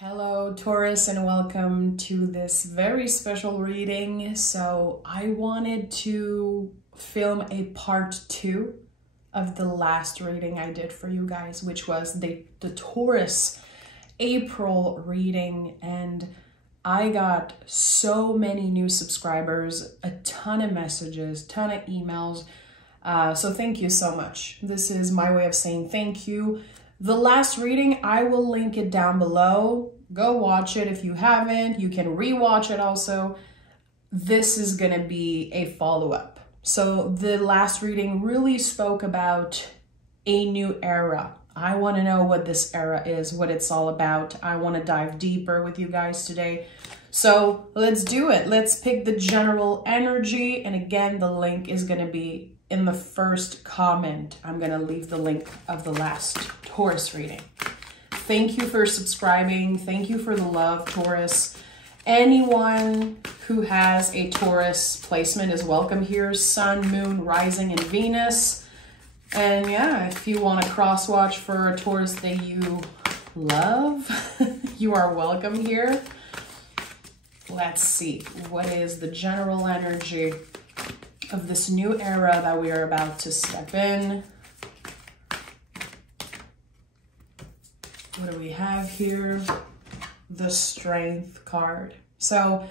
Hello Taurus, and welcome to this very special reading. So I wanted to film a part 2 of the last reading I did for you guys, which was the Taurus April reading, and I got so many new subscribers, a ton of messages, ton of emails. So thank you so much. This is my way of saying thank you. The last reading, I will link it down below. Go watch it if you haven't. You can rewatch it also. This is gonna be a follow-up. So the last reading really spoke about a new era. I wanna know what this era is, what it's all about. I wanna dive deeper with you guys today. So let's do it. Let's pick the general energy. And again, the link is gonna be in the first comment. I'm gonna leave the link of the last Taurus reading. Thank you for subscribing. Thank you for the love, Taurus. Anyone who has a Taurus placement is welcome here. Sun, Moon, Rising, and Venus. And yeah, if you want to cross-watch for a Taurus that you love, you are welcome here. Let's see. What is the general energy of this new era that we are about to step in? What do we have here? The Strength card. So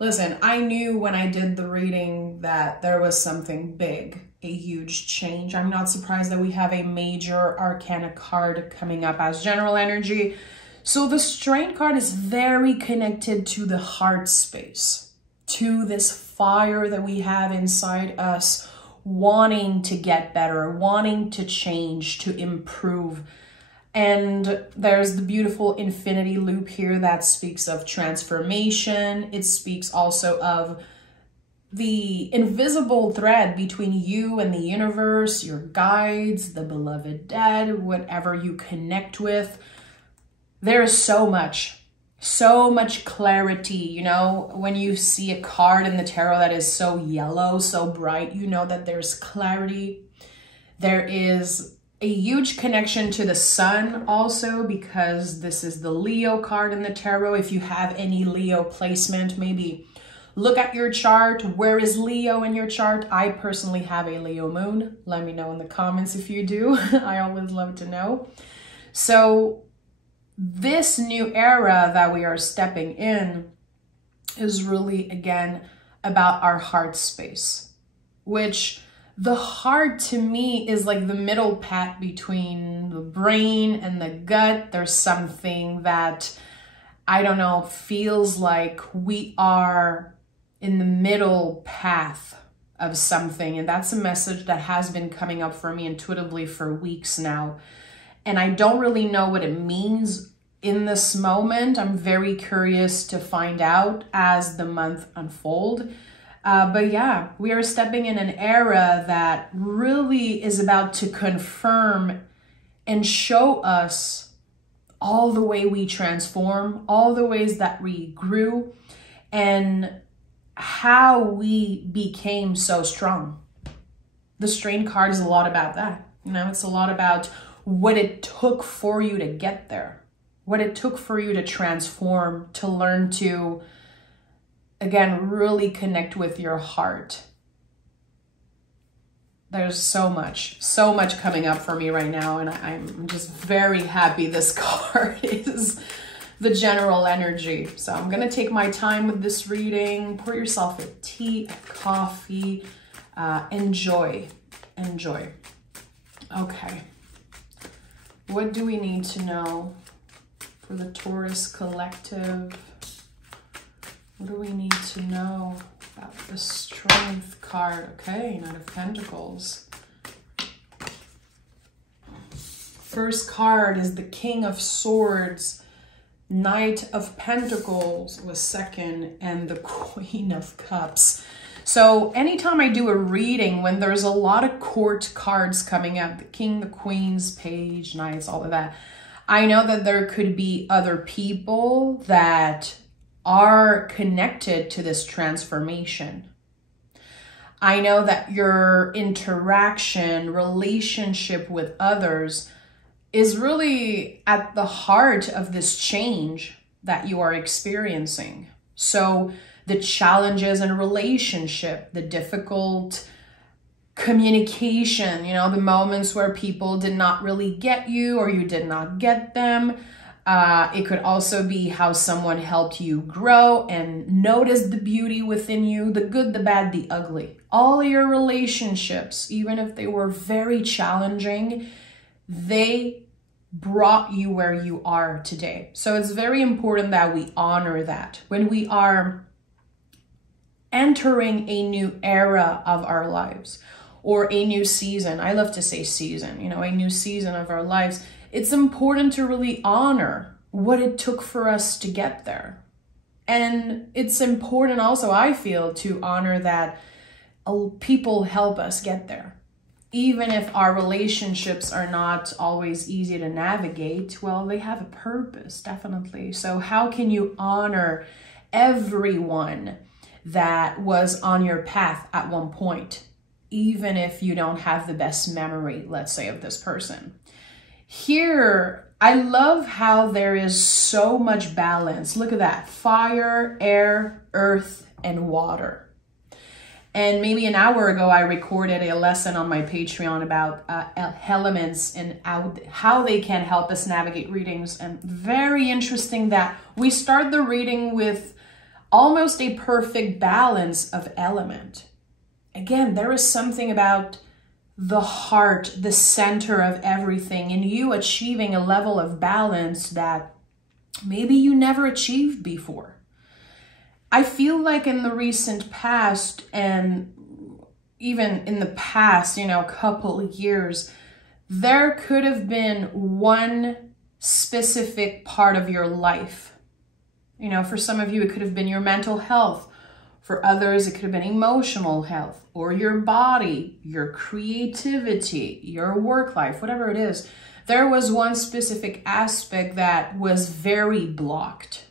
listen, I knew when I did the reading that there was something big, a huge change. I'm not surprised that we have a major arcana card coming up as general energy. So the Strength card is very connected to the heart space, to this fire that we have inside us, wanting to get better, wanting to change, to improve. And there's the beautiful infinity loop here that speaks of transformation. It speaks also of the invisible thread between you and the universe, your guides, the beloved dead, whatever you connect with. There's so much clarity. You know, when you see a card in the tarot that is so yellow, so bright, you know that there's clarity. There is a huge connection to the sun also, because this is the Leo card in the tarot. If you have any Leo placement, maybe look at your chart. Where is Leo in your chart? I personally have a Leo moon. Let me know in the comments if you do. I always love to know. So this new era that we are stepping in is really, again, about our heart space, which the heart to me is like the middle path between the brain and the gut. There's something that, I don't know, feels like we are in the middle path of something. And that's a message that has been coming up for me intuitively for weeks now. And I don't really know what it means in this moment. I'm very curious to find out as the month unfolds. But yeah, we are stepping in an era that really is about to confirm and show us all the way we transform, all the ways that we grew, and how we became so strong. The Strength card is a lot about that. You know, it's a lot about what it took for you to get there, what it took for you to transform, to learn to, again, really connect with your heart. There's so much coming up for me right now, and I'm just very happy this card is the general energy. So I'm gonna take my time with this reading. Pour yourself a tea, a coffee, enjoy. Okay, what do we need to know for the Taurus collective? What do we need to know about the Strength card? Okay, Knight of Pentacles. First card is the King of Swords. Knight of Pentacles was second, and the Queen of Cups. So anytime I do a reading, when there's a lot of court cards coming up, the King, the Queens, Page, Knights, all of that, I know that there could be other people that are connected to this transformation. I know that your interaction, relationship with others is really at the heart of this change that you are experiencing. So the challenges in a relationship, the difficult communication, you know, the moments where people did not really get you or you did not get them. It could also be how someone helped you grow and notice the beauty within you, the good, the bad, the ugly. All your relationships, even if they were very challenging, they brought you where you are today. So it's very important that we honor that. When we are entering a new era of our lives or a new season, I love to say season, you know, a new season of our lives, it's important to really honor what it took for us to get there. And it's important also, I feel, to honor that people help us get there. Even if our relationships are not always easy to navigate, well, they have a purpose, definitely. So how can you honor everyone that was on your path at one point, even if you don't have the best memory, let's say, of this person? Here, I love how there is so much balance. Look at that. Fire, air, earth, and water. And maybe an hour ago, I recorded a lesson on my Patreon about elements and how they can help us navigate readings. And very interesting that we start the reading with almost a perfect balance of element. Again, there is something about the heart, the center of everything, and you achieving a level of balance that maybe you never achieved before. I feel like in the recent past and even in the past, you know, couple of years, there could have been one specific part of your life. You know, for some of you, it could have been your mental health. For others, it could have been emotional health or your body, your creativity, your work life, whatever it is. There was one specific aspect that was very blocked.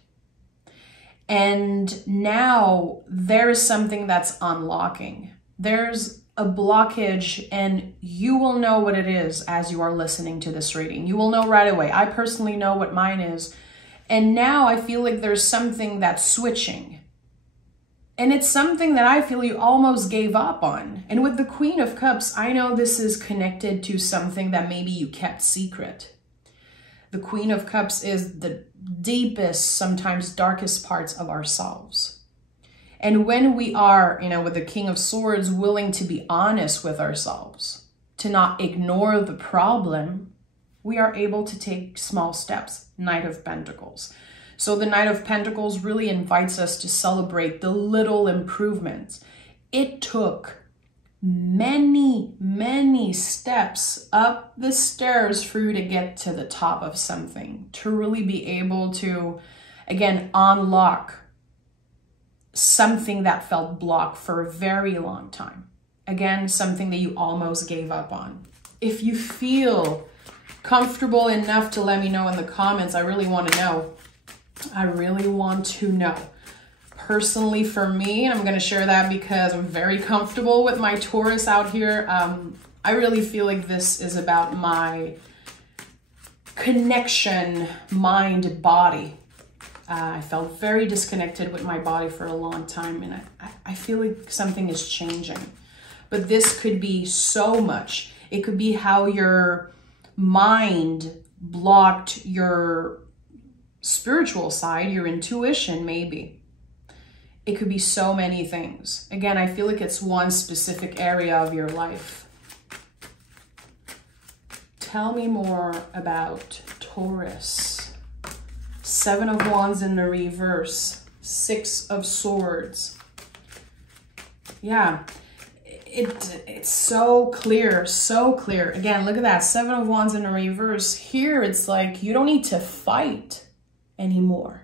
And now there is something that's unlocking. There's a blockage and you will know what it is as you are listening to this reading. You will know right away. I personally know what mine is. And now I feel like there's something that's switching. And it's something that I feel you almost gave up on. And with the Queen of Cups, I know this is connected to something that maybe you kept secret. The Queen of Cups is the deepest, sometimes darkest parts of ourselves. And when we are, you know, with the King of Swords, willing to be honest with ourselves, to not ignore the problem, we are able to take small steps. Knight of Pentacles. So the Knight of Pentacles really invites us to celebrate the little improvements. It took many, many steps up the stairs for you to get to the top of something, to really be able to, again, unlock something that felt blocked for a very long time. Again, something that you almost gave up on. If you feel comfortable enough to let me know in the comments, I really want to know. I really want to know. Personally, for me, and I'm going to share that because I'm very comfortable with my Taurus out here. I really feel like this is about my connection, mind, body. I felt very disconnected with my body for a long time, and I feel like something is changing. But this could be so much. It could be how your mind blocked your spiritual side, your intuition, maybe. It could be so many things. Again, I feel like it's one specific area of your life. Tell me more about Taurus. 7 of Wands in the reverse. 6 of Swords. Yeah, it's so clear, so clear. Again, look at that. 7 of Wands in the reverse. Here, it's like you don't need to fight anymore.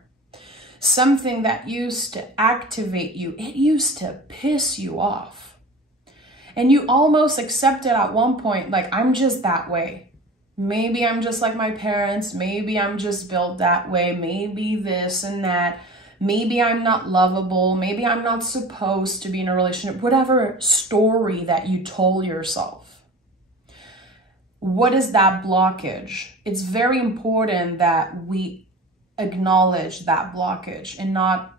Something that used to activate you, it used to piss you off. And you almost accepted at one point, like, I'm just that way. Maybe I'm just like my parents. Maybe I'm just built that way. Maybe this and that. Maybe I'm not lovable. Maybe I'm not supposed to be in a relationship. Whatever story that you told yourself. What is that blockage? It's very important that we acknowledge that blockage and not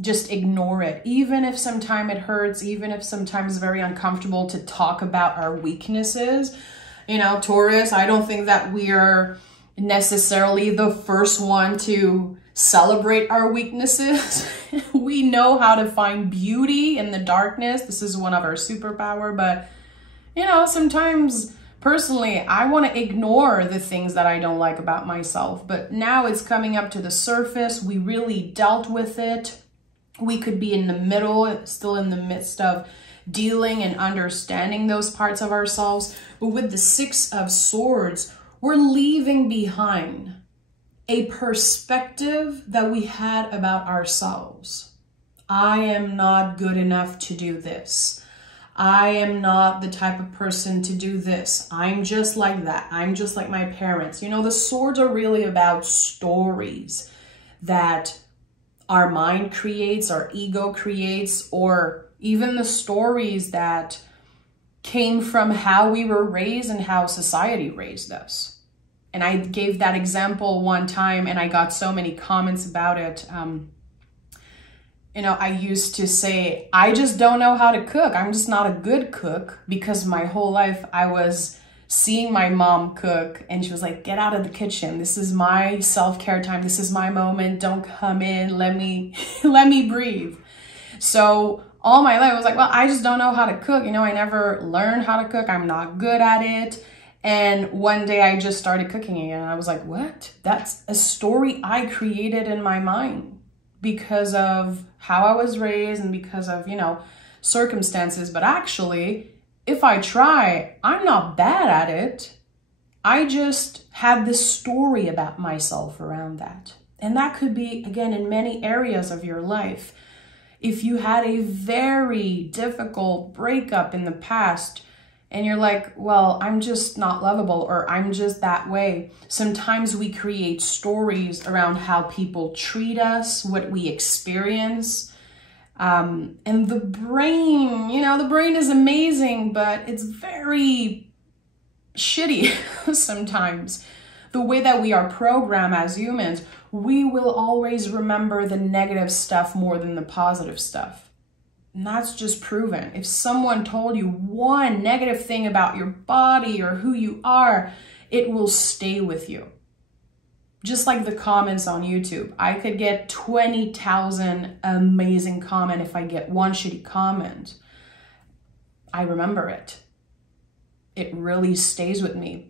just ignore it. Even if sometimes it hurts, even if sometimes it's very uncomfortable to talk about our weaknesses. You know, Taurus, I don't think that we are necessarily the first one to celebrate our weaknesses. We know how to find beauty in the darkness. This is one of our superpower, but you know, sometimes personally, I want to ignore the things that I don't like about myself, but now it's coming up to the surface. We really dealt with it. We could be in the middle, still in the midst of dealing and understanding those parts of ourselves. But with the Six of Swords, we're leaving behind a perspective that we had about ourselves. I am not good enough to do this. I am not the type of person to do this. I'm just like that. I'm just like my parents. You know, the swords are really about stories that our mind creates, our ego creates, or even the stories that came from how we were raised and how society raised us. And I gave that example one time and I got so many comments about it. You know, I used to say, I just don't know how to cook. I'm just not a good cook, because my whole life I was seeing my mom cook and she was like, get out of the kitchen. This is my self-care time. This is my moment. Don't come in. Let me breathe. So all my life I was like, well, I just don't know how to cook. You know, I never learned how to cook. I'm not good at it. And one day I just started cooking again. And I was like, what? That's a story I created in my mind because of how I was raised and because of, you know, circumstances. But actually, if I try, I'm not bad at it. I just have this story about myself around that. And that could be, again, in many areas of your life. If you had a very difficult breakup in the past and you're like, well, I'm just not lovable, or I'm just that way. Sometimes we create stories around how people treat us, what we experience. And the brain, you know, the brain is amazing, but it's very shitty sometimes. The way that we are programmed as humans, we will always remember the negative stuff more than the positive stuff. And that's just proven. If someone told you one negative thing about your body or who you are, it will stay with you. Just like the comments on YouTube. I could get 20,000 amazing comments. If I get one shitty comment, I remember it. It really stays with me.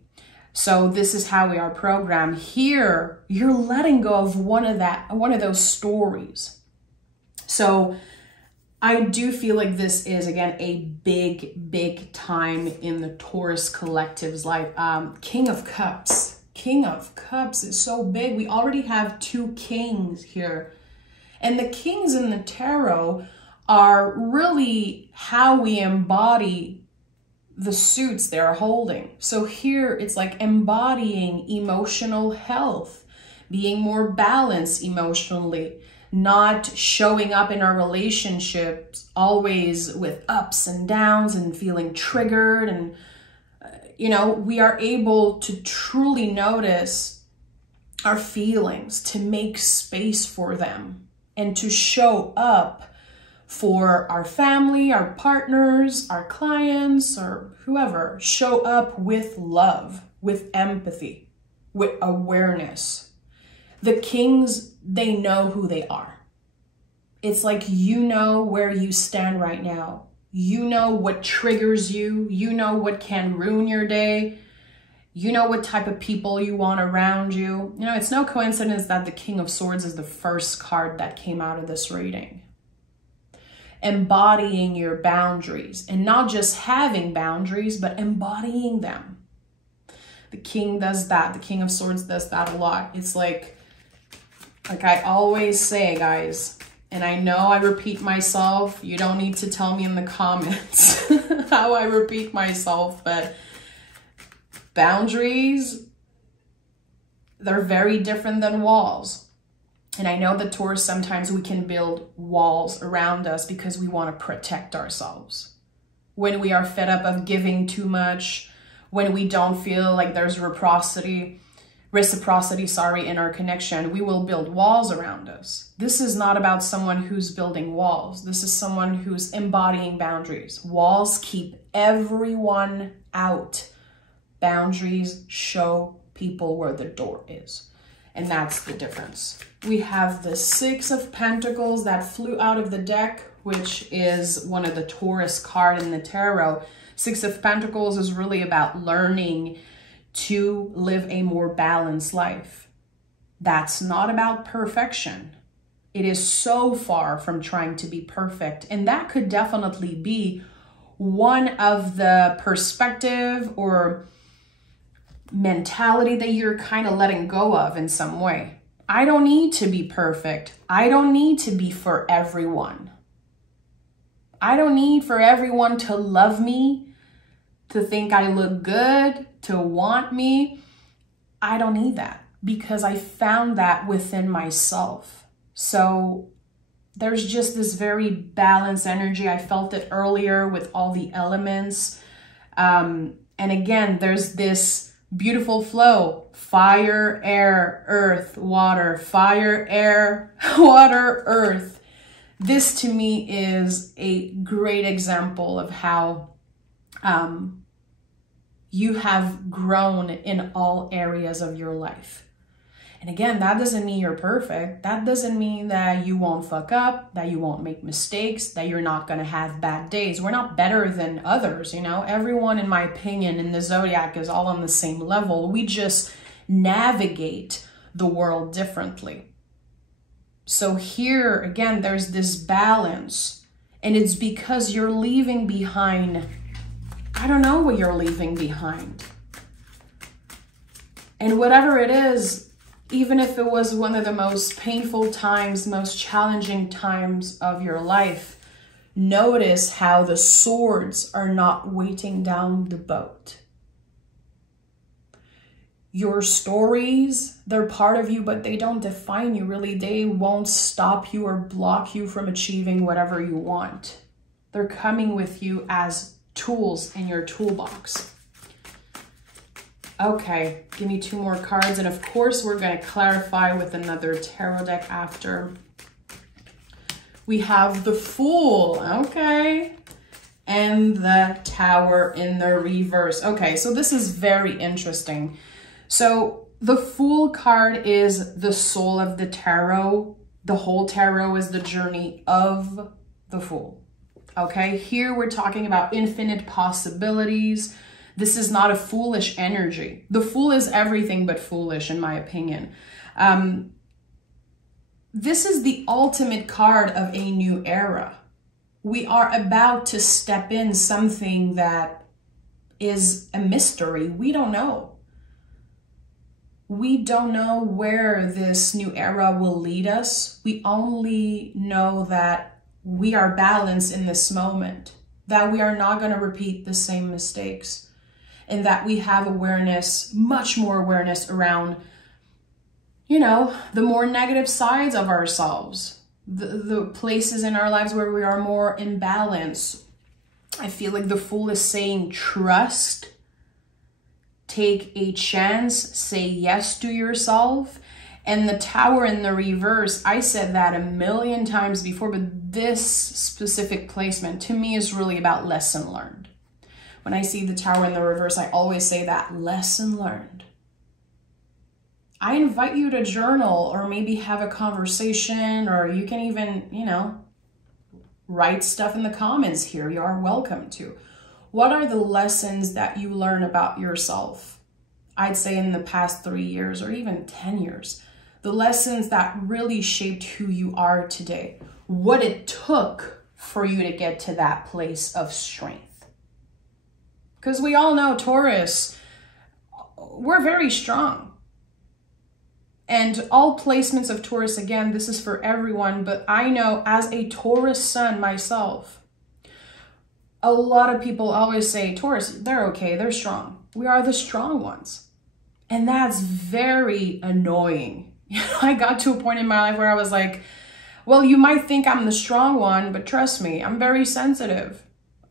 So this is how we are programmed. Here, you're letting go of one of those stories. So I do feel like this is, again, a big time in the Taurus collective's life. King of Cups. King of Cups is so big. We already have two kings here. And the kings in the tarot are really how we embody the suits they're holding. So here it's like embodying emotional health, being more balanced emotionally, not showing up in our relationships always with ups and downs and feeling triggered. And, you know, we are able to truly notice our feelings, to make space for them, and to show up for our family, our partners, our clients, or whoever. Show up with love, with empathy, with awareness. The kings, they know who they are. It's like, you know where you stand right now. You know what triggers you. You know what can ruin your day. You know what type of people you want around you. You know, it's no coincidence that the King of Swords is the first card that came out of this reading. Embodying your boundaries, and not just having boundaries, but embodying them. The king does that. The King of Swords does that a lot. It's like I always say, guys, and I know I repeat myself. You don't need to tell me in the comments how I repeat myself, but boundaries, they're very different than walls. And I know that Taurus, sometimes we can build walls around us because we want to protect ourselves. When we are fed up of giving too much, when we don't feel like there's reciprocity, reciprocity, in our connection, we will build walls around us. This is not about someone who's building walls. This is someone who's embodying boundaries. Walls keep everyone out. Boundaries show people where the door is. And that's the difference. We have the Six of Pentacles that flew out of the deck, which is one of the Taurus card in the tarot. Six of Pentacles is really about learning to live a more balanced life. That's not about perfection. It is so far from trying to be perfect. And that could definitely be one of the perspective or mentality that you're kind of letting go of in some way. I don't need to be perfect. I don't need to be for everyone. I don't need for everyone to love me, to think I look good, to want me. I don't need that because I found that within myself. So there's just this very balanced energy. I felt it earlier with all the elements. And again, there's this beautiful flow: fire, air, earth, water, fire, air, water, earth. This to me is a great example of how you have grown in all areas of your life. And again, that doesn't mean you're perfect. That doesn't mean that you won't fuck up, that you won't make mistakes, that you're not going to have bad days. We're not better than others, you know? Everyone, in my opinion, in the zodiac is all on the same level. We just navigate the world differently. So here, again, there's this balance. And it's because you're leaving behind, I don't know what you're leaving behind. And whatever it is, even if it was one of the most painful times, most challenging times of your life, notice how the swords are not weighting down the boat. Your stories, they're part of you, but they don't define you really. They won't stop you or block you from achieving whatever you want. They're coming with you as tools in your toolbox. Okay, give me two more cards. And of course, we're going to clarify with another tarot deck after. We have the Fool, okay, and the Tower in the reverse. Okay, so this is very interesting. So the Fool card is the soul of the tarot. The whole tarot is the journey of the Fool. Okay, here we're talking about infinite possibilities. This is not a foolish energy. The Fool is everything but foolish, in my opinion. This is the ultimate card of a new era. We are about to step in something that is a mystery. We don't know. We don't know where this new era will lead us. We only know that we are balanced in this moment, that we are not going to repeat the same mistakes, and that we have awareness, much more awareness around, you know, the more negative sides of ourselves, the places in our lives where we are more in balance. I feel like the Fool is saying trust, take a chance, say yes to yourself. And the Tower in the reverse, I said that a million times before, but this specific placement to me is really about lesson learned. When I see the Tower in the reverse, I always say that lesson learned. I invite you to journal or maybe have a conversation, or you can even, you know, write stuff in the comments here. You are welcome to. What are the lessons that you learn about yourself? I'd say in the past 3 years or even 10 years, the lessons that really shaped who you are today, what it took for you to get to that place of strength. Because we all know Taurus, we're very strong. And all placements of Taurus, again, this is for everyone, but I know as a Taurus sun myself, a lot of people always say, Taurus, they're okay, they're strong. We are the strong ones. And that's very annoying. I got to a point in my life where I was like, well, you might think I'm the strong one, but trust me, I'm very sensitive.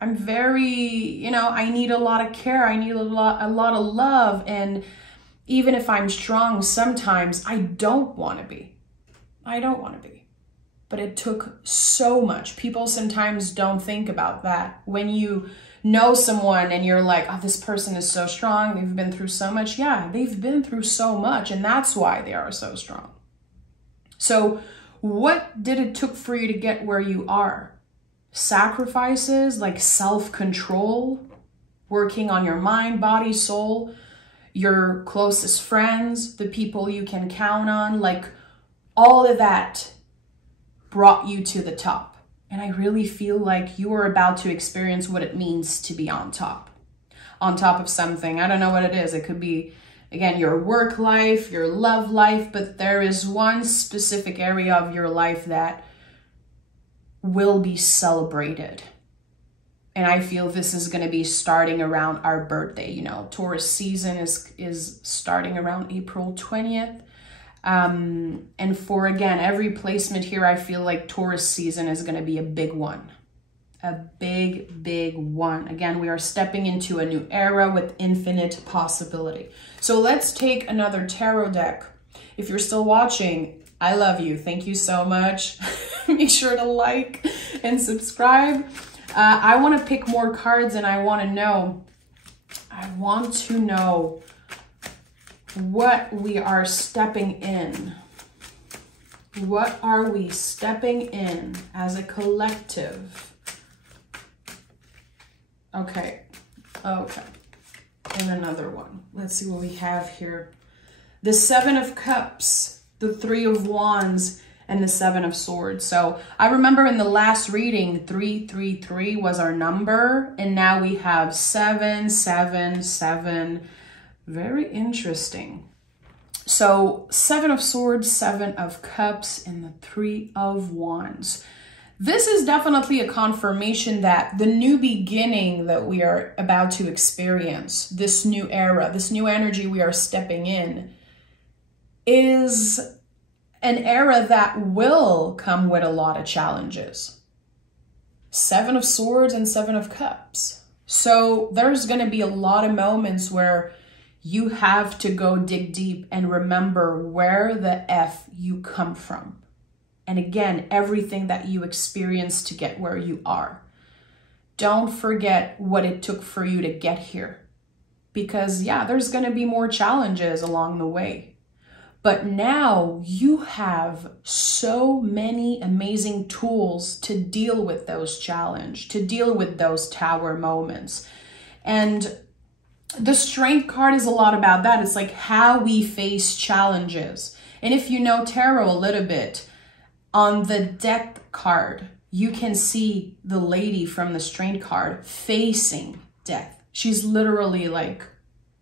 I'm very, you know, I need a lot of care. I need a lot of love. And even if I'm strong, sometimes I don't want to be. I don't want to be. But it took so much. People sometimes don't think about that. When you know someone and you're like, oh, this person is so strong, they've been through so much. Yeah, they've been through so much, and that's why they are so strong. So what did it took for you to get where you are? Sacrifices like self-control, working on your mind, body, soul, your closest friends, the people you can count on, like all of that brought you to the top. And I really feel like you are about to experience what it means to be on top of something. I don't know what it is. It could be, again, your work life, your love life, but there is one specific area of your life that will be celebrated. And I feel this is going to be starting around our birthday. You know, Taurus season is starting around April 20th. And for, again, every placement here, I feel like Taurus season is going to be a big one. A big, big one. Again, we are stepping into a new era with infinite possibility. So let's take another tarot deck. If you're still watching, I love you. Thank you so much. Make sure to like and subscribe. I want to pick more cards, and I want to know what we are stepping in. What are we stepping in as a collective? Okay. And another one. Let's see what we have here. The Seven of Cups, the Three of Wands, and the Seven of Swords. So I remember in the last reading, 333 was our number, and now we have 777. Very interesting. So Seven of Swords, Seven of Cups, and the Three of Wands. This is definitely a confirmation that the new beginning that we are about to experience, this new era, this new energy we are stepping in, is an era that will come with a lot of challenges. Seven of Swords and Seven of Cups. So there's going to be a lot of moments where you have to go dig deep and remember where the F you come from. And again, everything that you experienced to get where you are. Don't forget what it took for you to get here. Because yeah, there's going to be more challenges along the way. But now you have so many amazing tools to deal with those challenges, to deal with those tower moments. And the Strength card is a lot about that. It's like how we face challenges. And if you know tarot a little bit, on the Death card, you can see the lady from the Strength card facing death. She's literally like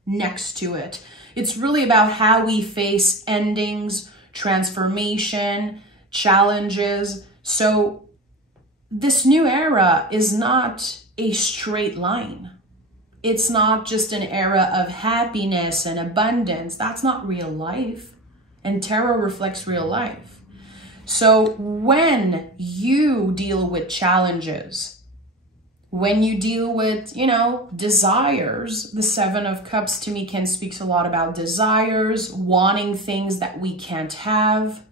next to it. It's really about how we face endings, transformation, challenges. So this new era is not a straight line. It's not just an era of happiness and abundance. That's not real life. And tarot reflects real life. So when you deal with challenges, when you deal with, desires, the Seven of Cups to me can speak a lot about desires, wanting things that we can't have,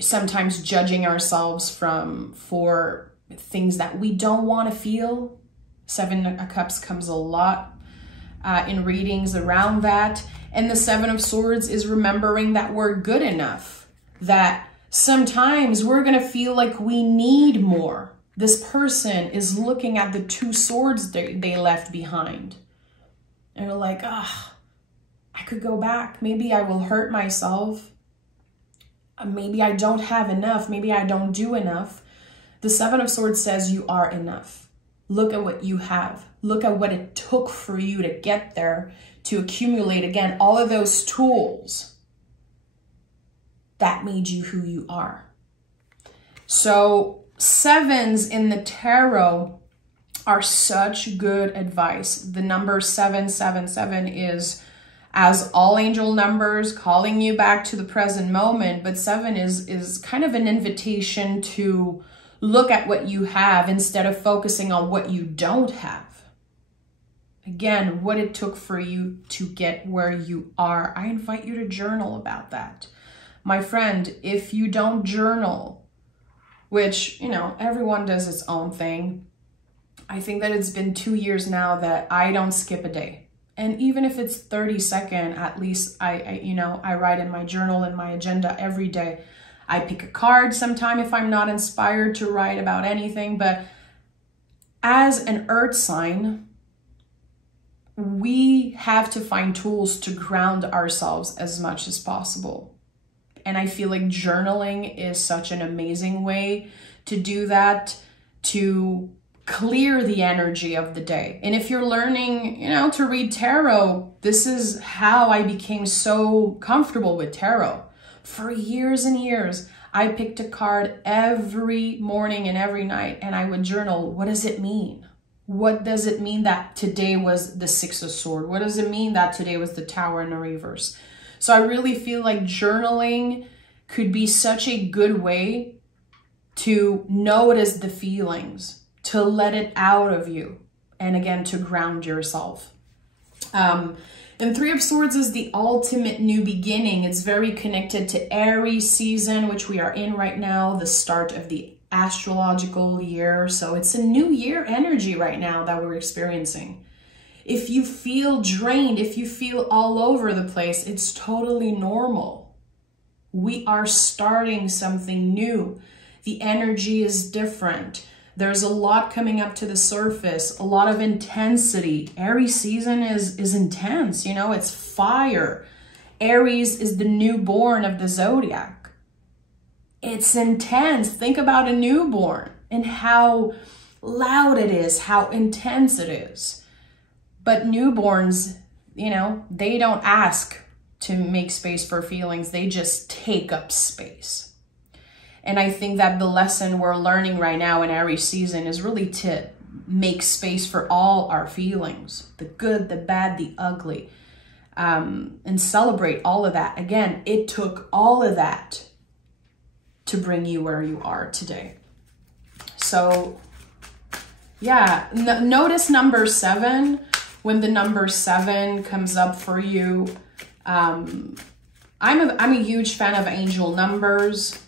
sometimes judging ourselves for things that we don't want to feel. Seven of Cups comes a lot in readings around that. And the Seven of Swords is remembering that we're good enough, that sometimes we're going to feel like we need more. This person is looking at the two swords they left behind. And they're like, I could go back. Maybe I will hurt myself. Maybe I don't have enough. Maybe I don't do enough. The Seven of Swords says you are enough. Look at what you have. Look at what it took for you to get there, to accumulate, again, all of those tools that made you who you are. So sevens in the tarot are such good advice. The number 777 is, as all angel numbers, calling you back to the present moment, but 7 is kind of an invitation to look at what you have instead of focusing on what you don't have. Again, what it took for you to get where you are. I invite you to journal about that. My friend, if you don't journal, which, you know, everyone does its own thing. I think that it's been 2 years now that I don't skip a day. And even if it's 30-second, at least I write in my journal, in my agenda every day. I pick a card sometime if I'm not inspired to write about anything. But as an earth sign, we have to find tools to ground ourselves as much as possible. And I feel like journaling is such an amazing way to do that, to clear the energy of the day. And if you're learning, you know, to read tarot, this is how I became so comfortable with tarot. For years and years, I picked a card every morning and every night, and I would journal. What does it mean? What does it mean that today was the Six of Swords? What does it mean that today was the Tower in the reverse? So I really feel like journaling could be such a good way to notice the feelings, to let it out of you, and again, to ground yourself. And Three of Swords is the ultimate new beginning. It's very connected to Aries season, which we are in right now, the start of the astrological year. So it's a new year energy right now that we're experiencing. If you feel drained, if you feel all over the place, it's totally normal. We are starting something new. The energy is different. There's a lot coming up to the surface, a lot of intensity. Aries season is intense, you know, it's fire. Aries is the newborn of the zodiac. It's intense. Think about a newborn and how loud it is, how intense it is. But newborns, you know, they don't ask to make space for feelings. They just take up space. And I think that the lesson we're learning right now in Aries season is really to make space for all our feelings, the good, the bad, the ugly, and celebrate all of that. Again, it took all of that to bring you where you are today. So yeah, notice number 7. When the number 7 comes up for you, I'm a huge fan of angel numbers.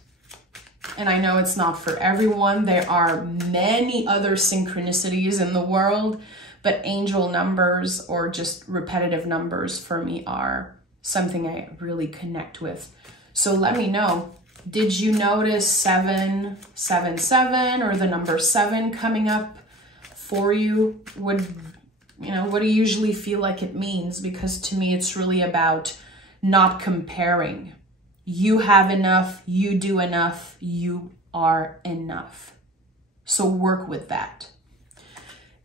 And I know it's not for everyone. There are many other synchronicities in the world, but angel numbers or just repetitive numbers for me are something I really connect with. So let me know, did you notice 777 or the number 7 coming up for you? What do you usually feel like it means? Because to me, it's really about not comparing. You have enough, you do enough, you are enough. So work with that.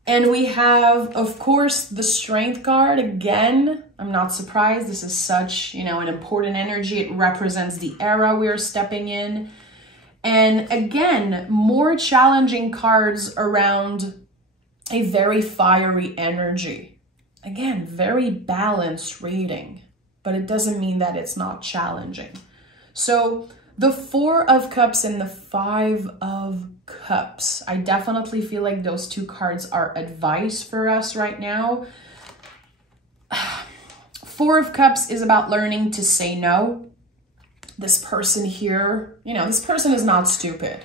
And we have, of course, the Strength card. Again, I'm not surprised. This is such, an important energy. It represents the era we're stepping in. And again, more challenging cards around a very fiery energy. Again, very balanced reading, but it doesn't mean that it's not challenging. So the 4 of Cups and the 5 of Cups, I definitely feel like those 2 cards are advice for us right now. 4 of Cups is about learning to say no. This person here, this person is not stupid.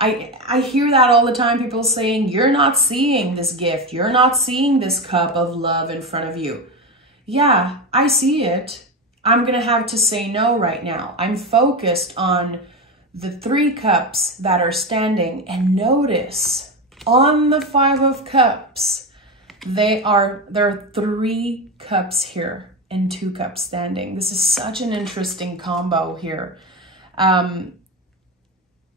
I hear that all the time, people saying, you're not seeing this gift. You're not seeing this cup of love in front of you. Yeah, I see it. I'm going to have to say no right now. I'm focused on the 3 cups that are standing, and notice on the 5 of Cups, there are 3 cups here and 2 cups standing. This is such an interesting combo here.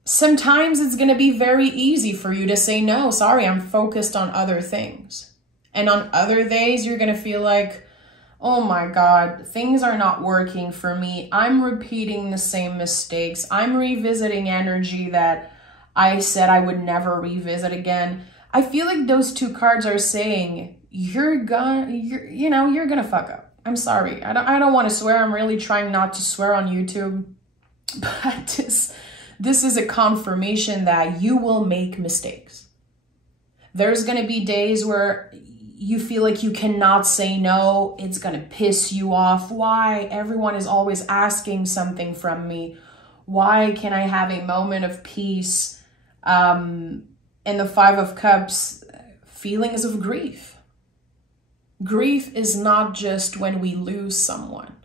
Sometimes it's going to be very easy for you to say, no, sorry, I'm focused on other things. And on other days, you're going to feel like, oh my God, things are not working for me. I'm repeating the same mistakes. I'm revisiting energy that I said I would never revisit again. I feel like those 2 cards are saying, you're gonna fuck up. I'm sorry. I don't want to swear. I'm really trying not to swear on YouTube. But this is a confirmation that you will make mistakes. There's going to be days where you feel like you cannot say no. It's going to piss you off. Why? Everyone is always asking something from me. Why can I have a moment of peace? And the Five of Cups, feelings of grief. Grief is not just when we lose someone.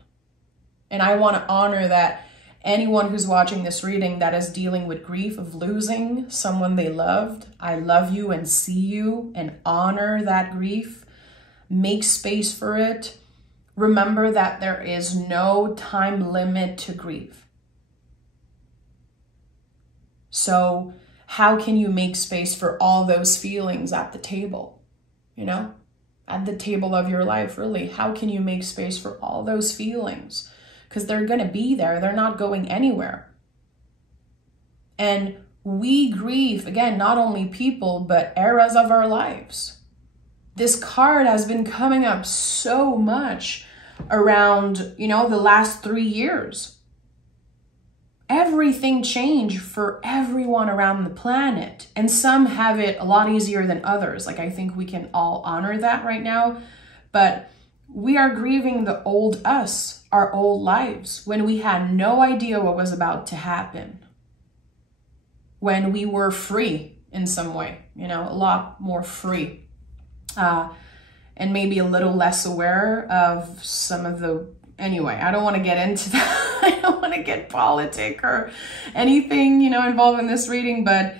And I want to honor that anyone who's watching this reading that is dealing with grief of losing someone they loved. I love you and see you and honor that grief. Make space for it. Remember that there is no time limit to grief. So how can you make space for all those feelings at the table? You know, at the table of your life, really. How can you make space for all those feelings? Because they're going to be there. They're not going anywhere. And we grieve, again, not only people, but eras of our lives. This card has been coming up so much around, you know, the last 3 years. Everything changed for everyone around the planet. And some have it a lot easier than others. Like, I think we can all honor that right now. But we are grieving the old us, our old lives, when we had no idea what was about to happen. When we were free in some way, you know, a lot more free. And maybe a little less aware of some of the, anyway, I don't want to get into that. I don't want to get politic or anything, you know, involved in this reading, but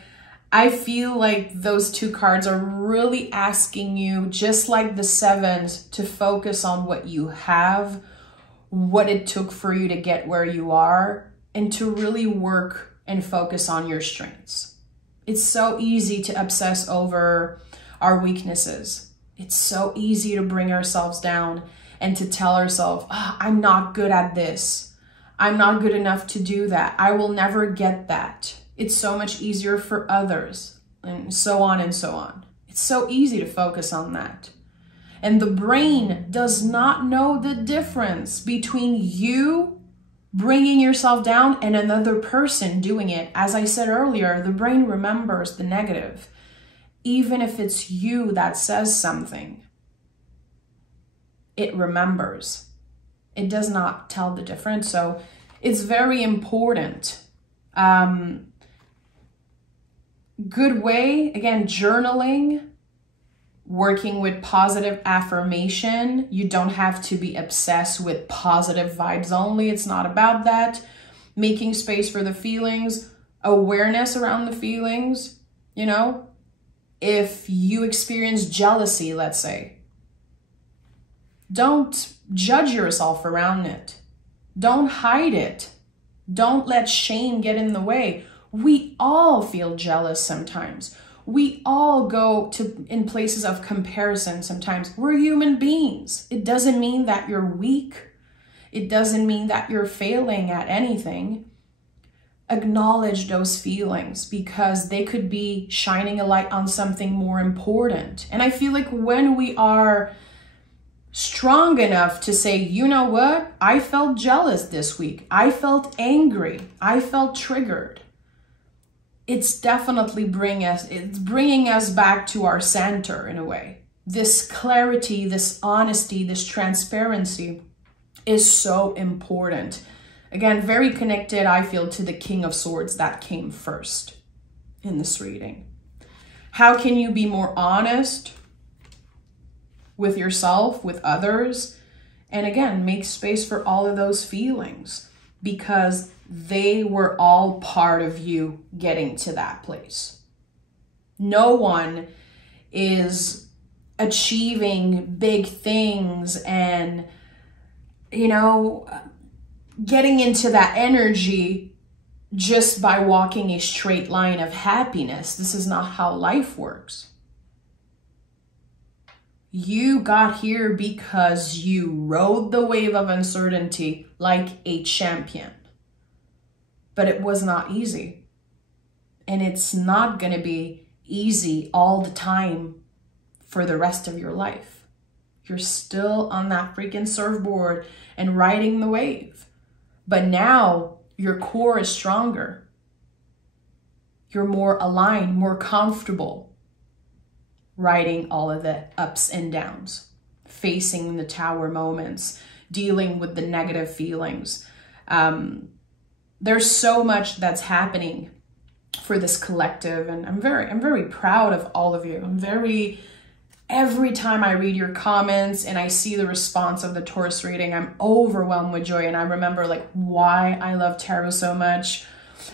I feel like those two cards are really asking you, just like the sevens, to focus on what you have, what it took for you to get where you are, and to really work and focus on your strengths. It's so easy to obsess over our weaknesses. It's so easy to bring ourselves down and to tell ourselves, oh, I'm not good at this. I'm not good enough to do that. I will never get that. It's so much easier for others, and so on and so on. It's so easy to focus on that. And the brain does not know the difference between you bringing yourself down and another person doing it. As I said earlier, the brain remembers the negative, even if it's you that says something. It remembers. It does not tell the difference. So it's very important. Good way, again, journaling, working with positive affirmation. You don't have to be obsessed with positive vibes only. It's not about that. Making space for the feelings, awareness around the feelings. You know, if you experience jealousy, let's say, don't judge yourself around it. Don't hide it. Don't let shame get in the way. We all feel jealous sometimes. We all go in places of comparison sometimes. We're human beings. It doesn't mean that you're weak. It doesn't mean that you're failing at anything. Acknowledge those feelings because they could be shining a light on something more important. And I feel like when we are strong enough to say, you know what? I felt jealous this week. I felt angry. I felt triggered. It's definitely bringing us back to our center in a way. This clarity, this honesty, this transparency is so important. Again, very connected, I feel, to the King of Swords that came first in this reading. How can you be more honest with yourself, with others? And again, make space for all of those feelings because they were all part of you getting to that place. No one is achieving big things and, you know, getting into that energy just by walking a straight line of happiness. This is not how life works. You got here because you rode the wave of uncertainty like a champion. But it was not easy. And it's not going to be easy all the time for the rest of your life. You're still on that freaking surfboard and riding the wave. But now your core is stronger. You're more aligned, more comfortable. riding all of the ups and downs, facing the tower moments, dealing with the negative feelings. There's so much that's happening for this collective, and I'm very proud of all of you. Every time I read your comments and I see the response of the Taurus reading, I'm overwhelmed with joy. And I remember like why I love tarot so much.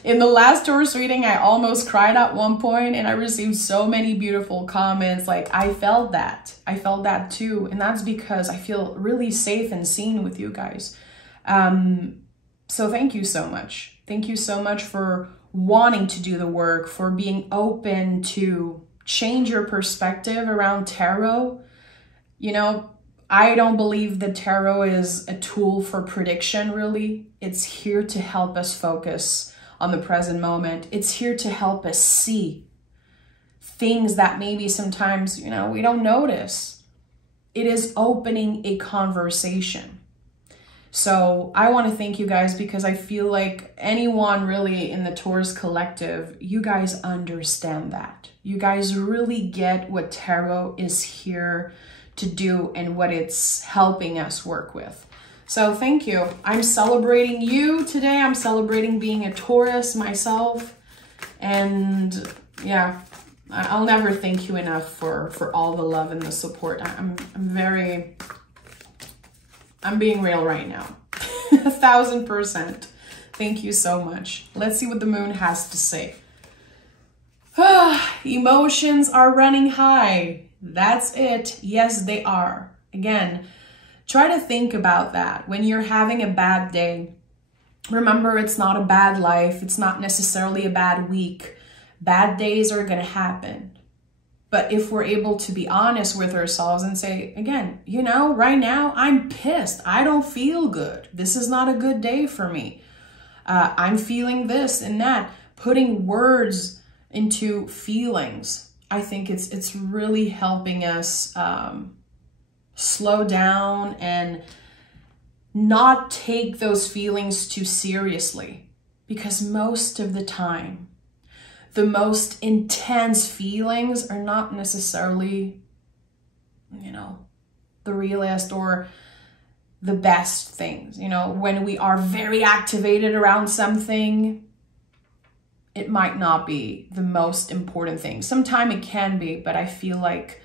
In the last Taurus reading, I almost cried at one point, and I received so many beautiful comments. Like I felt that too. And that's because I feel really safe and seen with you guys. So thank you so much. Thank you so much for wanting to do the work, for being open to change your perspective around tarot. You know, I don't believe that tarot is a tool for prediction, really. It's here to help us focus on the present moment. It's here to help us see things that maybe sometimes, you know, we don't notice. It is opening a conversation. So I want to thank you guys, because I feel like anyone really in the Taurus collective, you guys understand that. You guys really get what tarot is here to do and what it's helping us work with. So thank you. I'm celebrating you today. I'm celebrating being a Taurus myself. And yeah, I'll never thank you enough for all the love and the support. I'm being real right now. 1000%. Thank you so much. Let's see what the moon has to say. Emotions are running high. That's it. Yes, they are. Again, try to think about that. When you're having a bad day, remember it's not a bad life. It's not necessarily a bad week. Bad days are going to happen. But if we're able to be honest with ourselves and say, again, you know, right now I'm pissed. I don't feel good. This is not a good day for me. I'm feeling this and that. Putting words into feelings, I think it's really helping us slow down and not take those feelings too seriously. Because most of the time, the most intense feelings are not necessarily, you know, the realest or the best things. You know, when we are very activated around something, it might not be the most important thing. Sometimes it can be, but I feel like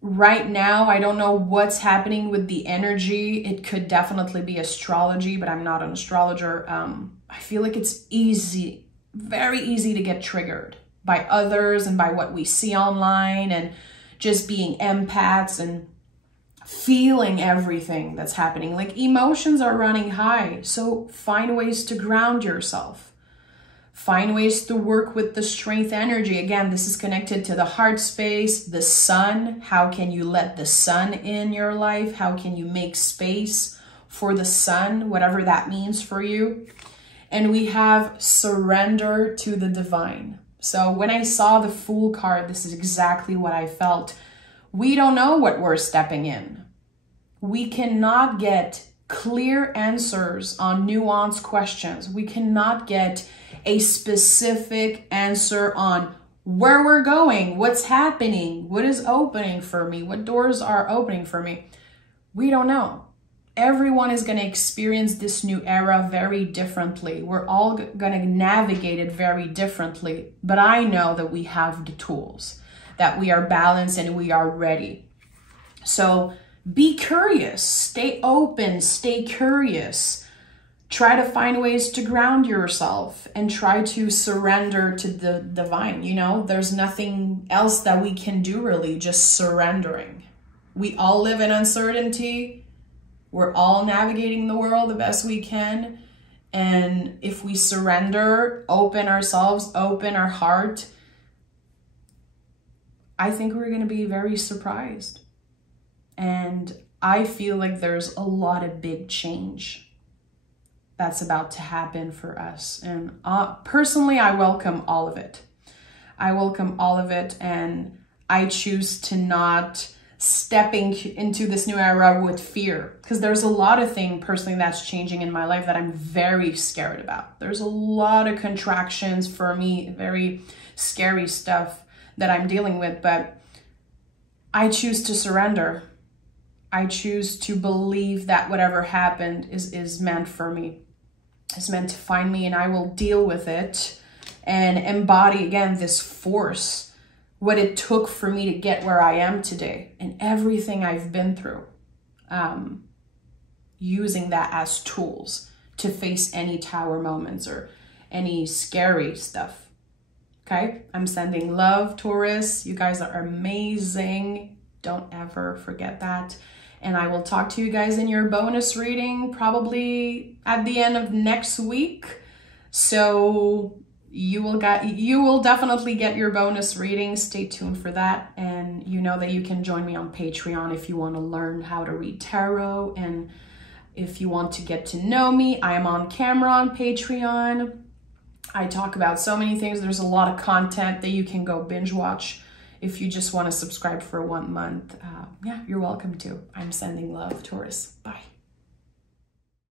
right now, I don't know what's happening with the energy. It could definitely be astrology, but I'm not an astrologer. I feel like it's easy, very easy to get triggered by others and by what we see online, and just being empaths and feeling everything that's happening. Like emotions are running high. So find ways to ground yourself. Find ways to work with the strength energy. Again, this is connected to the heart space, the sun. How can you let the sun in your life? How can you make space for the sun, whatever that means for you? And we have surrender to the divine. So when I saw the Fool card, this is exactly what I felt. We don't know what we're stepping in. We cannot get clear answers on nuanced questions. We cannot get a specific answer on where we're going, what's happening, what is opening for me, what doors are opening for me. We don't know. Everyone is going to experience this new era very differently. We're all going to navigate it very differently. But I know that we have the tools, that we are balanced and we are ready. So be curious, stay open, stay curious. Try to find ways to ground yourself and try to surrender to the divine. You know, there's nothing else that we can do really, just surrendering. We all live in uncertainty. We're all navigating the world the best we can. And if we surrender, open ourselves, open our heart, I think we're going to be very surprised. And I feel like there's a lot of big change that's about to happen for us. And personally, I welcome all of it. I welcome all of it. And I choose to not stepping into this new era with fear, because there's a lot of things personally that's changing in my life that I'm very scared about. There's a lot of contractions for me, very scary stuff that I'm dealing with, but I choose to surrender. I choose to believe that whatever happened is meant for me. It's meant to find me, and I will deal with it and embody again this force, what it took for me to get where I am today and everything I've been through. Using that as tools to face any tower moments or any scary stuff. Okay? I'm sending love, Taurus. You guys are amazing. Don't ever forget that. And I will talk to you guys in your bonus reading probably at the end of next week. So you will definitely get your bonus reading. Stay tuned for that. And you know that you can join me on Patreon if you want to learn how to read tarot, and if you want to get to know me. I am on camera on Patreon. I talk about so many things. There's a lot of content that you can go binge watch if you just want to subscribe for 1 month. Yeah, you're welcome to. I'm sending love, Taurus. Bye.